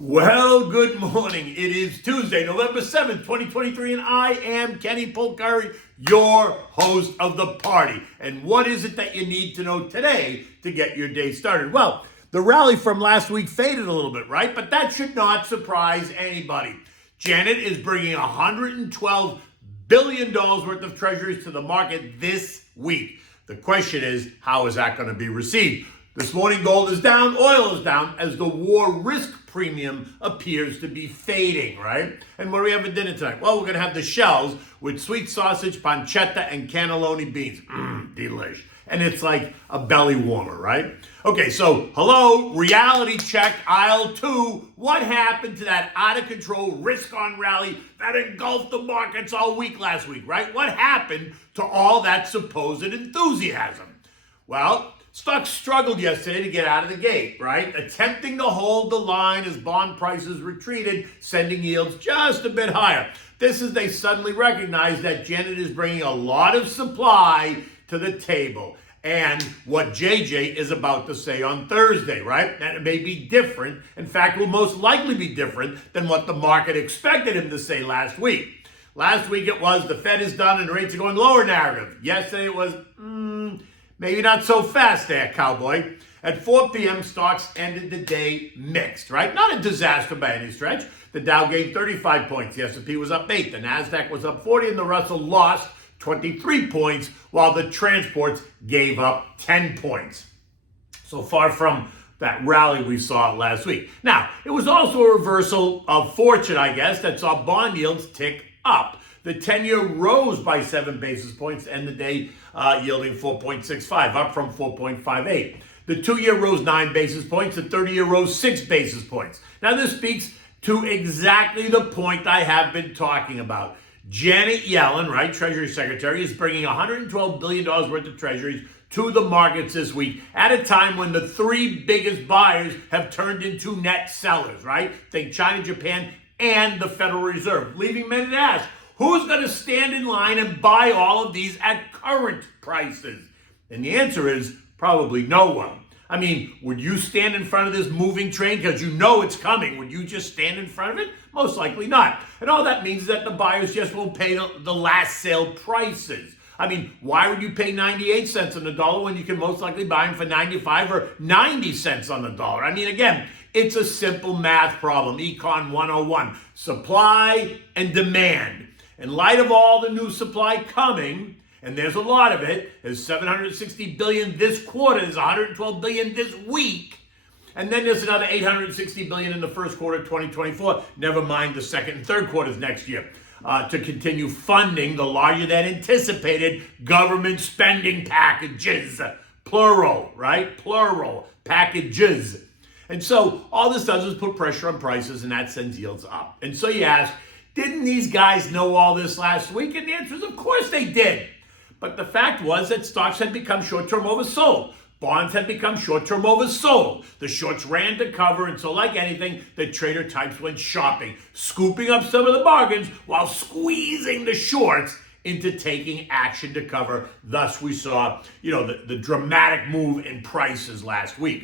Well, good morning. It is Tuesday, November 7th, 2023, and I am Kenny Polcari, your host of the party. And what is it that you need to know today to get your day started? Well, the rally from last week faded a little bit, right? But that should not surprise anybody. Janet is bringing $112 billion worth of treasuries to the market this week. The question is, how is that going to be received? This morning, gold is down, oil is down, as the war risk premium appears to be fading, right? And what do we have for dinner tonight? Well, we're going to have the shells with sweet sausage, pancetta, and cannellini beans. Delish. And it's like a belly warmer, right? Okay, so hello, reality check, aisle 2. What happened to that out-of-control risk-on rally that engulfed the markets all week last week, right? What happened to all that supposed enthusiasm? Well, stocks struggled yesterday to get out of the gate, right? Attempting to hold the line as bond prices retreated, sending yields just a bit higher. This is they suddenly recognized that Janet is bringing a lot of supply to the table. And what JJ is about to say on Thursday, right? That it may be different. In fact, will most likely be different than what the market expected him to say last week. Last week it was the Fed is done and rates are going lower narrative. Yesterday it was, maybe not so fast there, cowboy. At 4 p.m., stocks ended the day mixed, right? Not a disaster by any stretch. The Dow gained 35 points. The S&P was up 8. The NASDAQ was up 40, and the Russell lost 23 points, while the transports gave up 10 points. So far from that rally we saw last week. Now, it was also a reversal of fortune, I guess, that saw bond yields tick up. The 10-year rose by 7 basis points to end the day yielding 4.65, up from 4.58. The 2-year rose 9 basis points. The 30-year rose 6 basis points. Now, this speaks to exactly the point I have been talking about. Janet Yellen, right, Treasury Secretary, is bringing $112 billion worth of treasuries to the markets this week at a time when the 3 biggest buyers have turned into net sellers, right? Think China, Japan, and the Federal Reserve, leaving many to ask, who's going to stand in line and buy all of these at current prices? And the answer is probably no one. I mean, would you stand in front of this moving train because you know it's coming? Would you just stand in front of it? Most likely not. And all that means is that the buyers just won't pay the last sale prices. I mean, why would you pay 98 cents on the dollar when you can most likely buy them for 95 or 90 cents on the dollar? I mean, again, it's a simple math problem. Econ 101. Supply and demand. In light of all the new supply coming, and there's a lot of it, there's $760 billion this quarter, there's $112 billion this week, and then there's another $860 billion in the first quarter of 2024, never mind the second and third quarters next year, to continue funding the larger than anticipated government spending packages. Plural, right? Plural. Packages. And so all this does is put pressure on prices, and that sends yields up. And so you ask, didn't these guys know all this last week? And the answer is, of course they did. But the fact was that stocks had become short-term oversold. Bonds had become short-term oversold. The shorts ran to cover, and so like anything, the trader types went shopping, scooping up some of the bargains while squeezing the shorts into taking action to cover. Thus, we saw, the dramatic move in prices last week.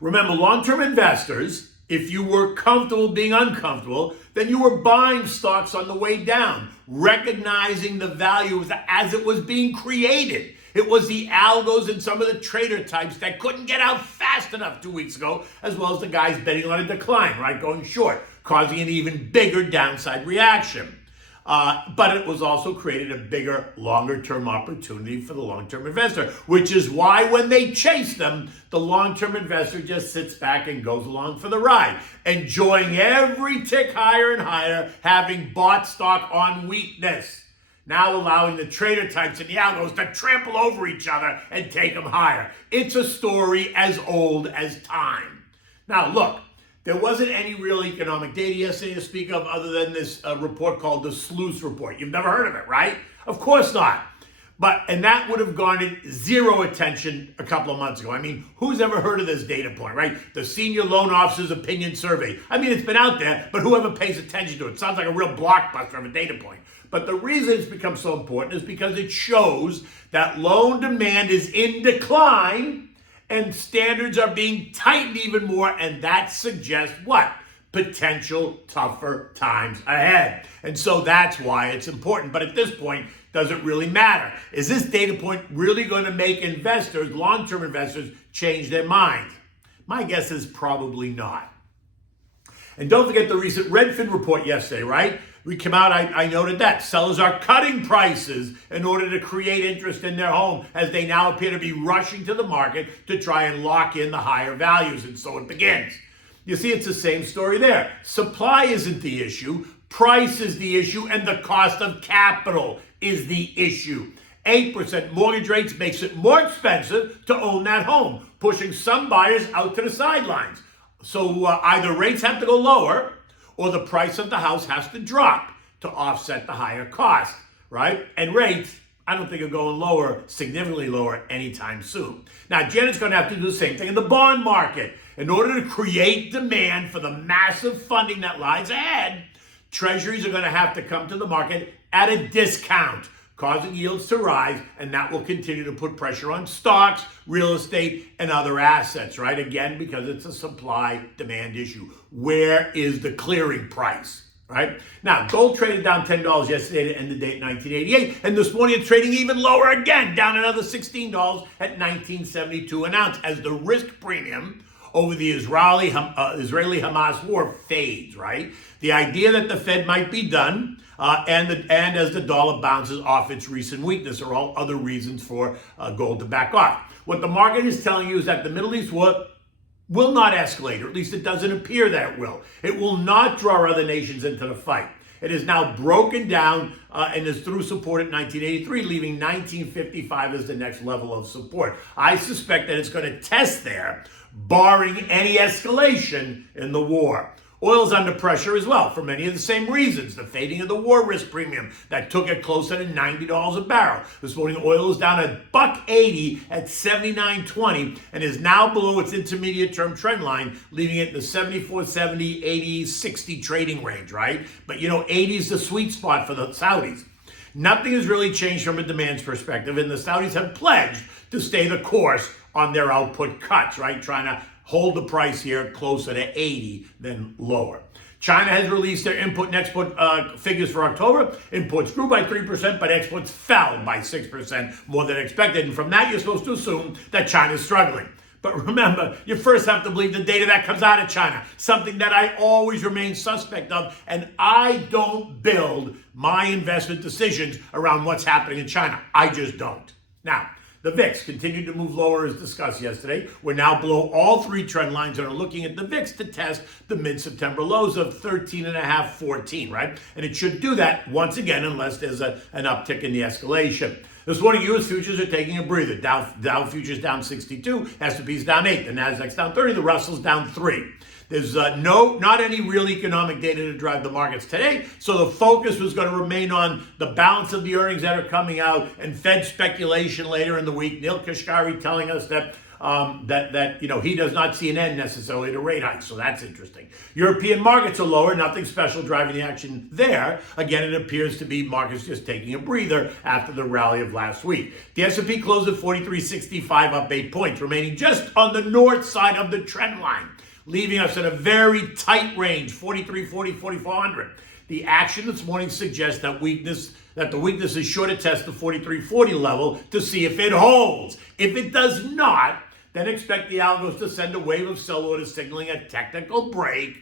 Remember, long-term investors, if you were comfortable being uncomfortable, then you were buying stocks on the way down, recognizing the value as it was being created. It was the algos and some of the trader types that couldn't get out fast enough 2 weeks ago, as well as the guys betting on a decline, right, going short, causing an even bigger downside reaction. But it was also created a bigger, longer-term opportunity for the long-term investor, which is why when they chase them, the long-term investor just sits back and goes along for the ride, enjoying every tick higher and higher, having bought stock on weakness, now allowing the trader types and the algos to trample over each other and take them higher. It's a story as old as time. Now, look. There wasn't any real economic data yesterday to speak of other than this report called the Sluice Report. You've never heard of it, right? Of course not. And that would have garnered zero attention a couple of months ago. I mean, who's ever heard of this data point, right? The Senior Loan Officer's Opinion Survey. I mean, it's been out there, but whoever pays attention to it. Sounds like a real blockbuster of a data point. But the reason it's become so important is because it shows that loan demand is in decline and standards are being tightened even more, and that suggests what? Potential tougher times ahead. And so that's why it's important. But at this point, does it really matter? Is this data point really going to make investors, long-term investors, change their mind? My guess is probably not. And don't forget the recent Redfin report yesterday, right? We came out, I noted that. Sellers are cutting prices in order to create interest in their home as they now appear to be rushing to the market to try and lock in the higher values. And so it begins. You see, it's the same story there. Supply isn't the issue. Price is the issue, and the cost of capital is the issue. 8% mortgage rates makes it more expensive to own that home, pushing some buyers out to the sidelines. So either rates have to go lower or the price of the house has to drop to offset the higher cost, right? And rates, I don't think are going lower, significantly lower anytime soon. Now, Janet's going to have to do the same thing in the bond market. In order to create demand for the massive funding that lies ahead, treasuries are going to have to come to the market at a discount, causing yields to rise, and that will continue to put pressure on stocks, real estate, and other assets, right? Again, because it's a supply-demand issue. Where is the clearing price, right? Now, gold traded down $10 yesterday to end the day at $19.88, and this morning it's trading even lower again, down another $16 at $19.72 an ounce, as the risk premium over the Israeli-Hamas war fades, right? The idea that the Fed might be done, and as the dollar bounces off its recent weakness, are all other reasons for gold to back off. What the market is telling you is that the Middle East war will not escalate, or at least it doesn't appear that it will. It will not draw other nations into the fight. It is now broken down and is through support at 1983, leaving 1955 as the next level of support. I suspect that it's going to test there, barring any escalation in the war. Oil's under pressure as well for many of the same reasons. The fading of the war risk premium that took it closer to $90 a barrel. This morning, oil is down $1.80 at $79.20 and is now below its intermediate term trend line, leaving it in the 74.70, 80, 60 trading range, right? But 80 is the sweet spot for the Saudis. Nothing has really changed from a demand perspective, and the Saudis have pledged to stay the course on their output cuts, right? Trying to hold the price here closer to 80 than lower. China has released their input and export figures for October. Imports grew by 3%, but exports fell by 6%, more than expected. And from that, you're supposed to assume that China's struggling. But remember, you first have to believe the data that comes out of China, something that I always remain suspect of, and I don't build my investment decisions around what's happening in China. I just don't. Now, the VIX continued to move lower as discussed yesterday. We're now below all three trend lines and are looking at the VIX to test the mid-September lows of 13.5, 14, right? And it should do that once again unless there's an uptick in the escalation. This morning, U.S. futures are taking a breather. Dow futures down 62, S&P's down 8, the Nasdaq's down 30, the Russell's down 3. There's not any real economic data to drive the markets today, so the focus was going to remain on the balance of the earnings that are coming out and Fed speculation later in the week. Neil Kashkari telling us that he does not see an end necessarily to rate hikes, so that's interesting. European markets are lower, nothing special driving the action there. Again, it appears to be markets just taking a breather after the rally of last week. The S&P closed at 4365, up 8 points, remaining just on the north side of the trend line, leaving us in a very tight range, 4340, 4400. The action this morning suggests that the weakness is sure to test the 4340 level to see if it holds. If it does not, then expect the algos to send a wave of sell orders signaling a technical break.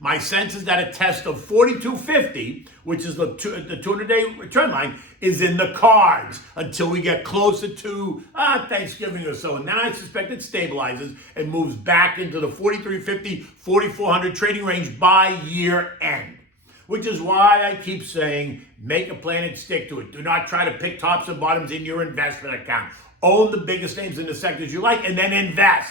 My sense is that a test of 4250, which is the 200-day trend line, is in the cards until we get closer to Thanksgiving or so. And then I suspect it stabilizes and moves back into the 4350, 4400 trading range by year end. Which is why I keep saying, make a plan and stick to it. Do not try to pick tops and bottoms in your investment account. Own the biggest names in the sectors you like and then invest.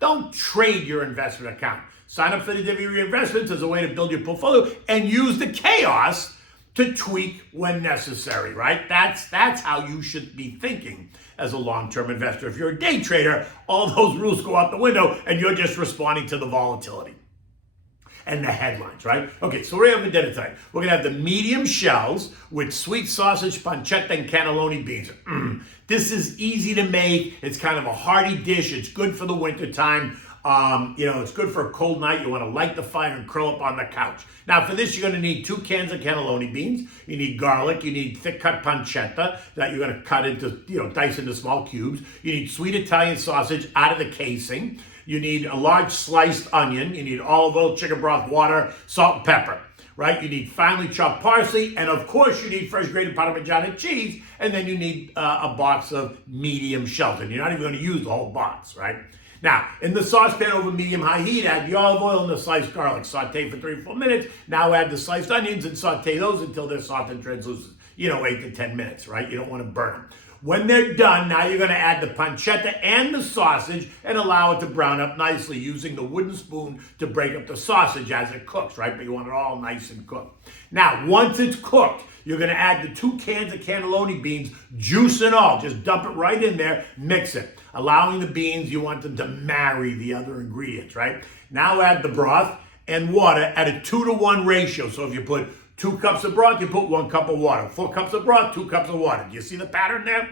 Don't trade your investment account. Sign up for the Divvy Reinvestments as a way to build your portfolio and use the chaos to tweak when necessary, right? That's how you should be thinking as a long-term investor. If you're a day trader, all those rules go out the window and you're just responding to the volatility. and the headlines, right? Okay, so we're having dinner tonight. We're gonna have the medium shells with sweet sausage, pancetta, and cannellini beans. This is easy to make. It's kind of a hearty dish. It's good for the winter time. It's good for a cold night. You want to light the fire and curl up on the couch. Now, for this, you're going to need 2 cans of cannellini beans. You need garlic. You need thick cut pancetta that you're going to cut into, dice into small cubes. You need sweet Italian sausage out of the casing. You need a large sliced onion. You need olive oil, chicken broth, water, salt, and pepper. Right? You need finely chopped parsley, and of course you need fresh grated Parmesan cheese, and then you need a box of medium shells, and you're not even going to use the whole box, right? Now, in the saucepan over medium-high heat, add the olive oil and the sliced garlic. Saute for 3 or 4 minutes. Now add the sliced onions and saute those until they're soft and translucent. 8 to 10 minutes, right? You don't want to burn them. When they're done, now you're going to add the pancetta and the sausage and allow it to brown up nicely using the wooden spoon to break up the sausage as it cooks, right? But you want it all nice and cooked. Now, once it's cooked, you're going to add the 2 cans of cannellini beans, juice and all. Just dump it right in there, mix it. Allowing the beans, you want them to marry the other ingredients, right? Now add the broth and water at a 2-to-1 ratio. So if you put 2 cups of broth, you put 1 cup of water. 4 cups of broth, 2 cups of water. Do you see the pattern there?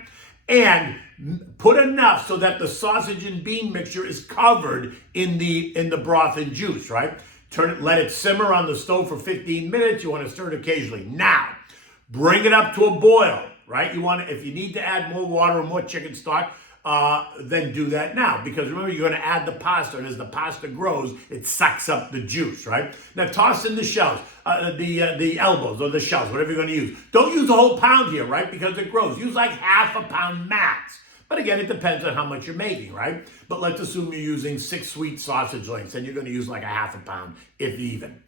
And put enough so that the sausage and bean mixture is covered in the broth and juice, right? Let it simmer on the stove for 15 minutes. You want to stir it occasionally. Now, bring it up to a boil, right? If you need to add more water or more chicken stock, then do that now, because remember, you're going to add the pasta, and as the pasta grows, it sucks up the juice, right? Now toss in the shells, the elbows or the shells, whatever you're going to use. Don't use a whole pound here, right? Because it grows. Use like half a pound max. But again, it depends on how much you're making, right? But let's assume you're using 6 sweet sausage links, and you're going to use like a half a pound, if even.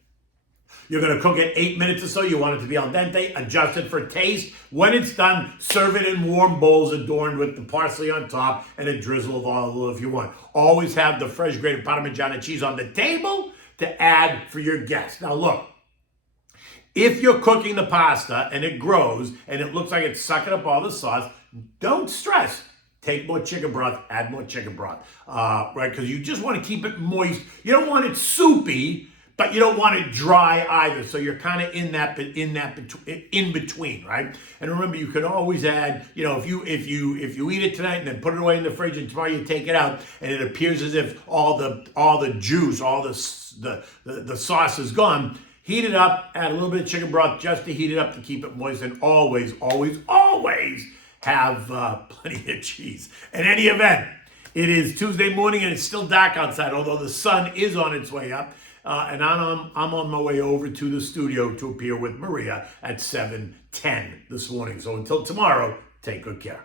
You're going to cook it 8 minutes or so. You want it to be al dente. Adjust it for taste. When it's done, serve it in warm bowls adorned with the parsley on top and a drizzle of olive oil if you want. Always have the fresh grated Parmesan cheese on the table to add for your guests. Now look, if you're cooking the pasta and it grows and it looks like it's sucking up all the sauce, don't stress. Take more chicken broth, add more chicken broth, right? Because you just want to keep it moist. You don't want it soupy, but you don't want it dry either. So you're kind of in between, right? And remember, you can always add, if you eat it tonight and then put it away in the fridge and tomorrow you take it out and it appears as if all the juice, all the sauce is gone, heat it up, add a little bit of chicken broth just to heat it up to keep it moist, and always, always, always have plenty of cheese. In any event, it is Tuesday morning and it's still dark outside, although the sun is on its way up. And I'm on my way over to the studio to appear with Maria at 7:10 this morning. So until tomorrow, take good care.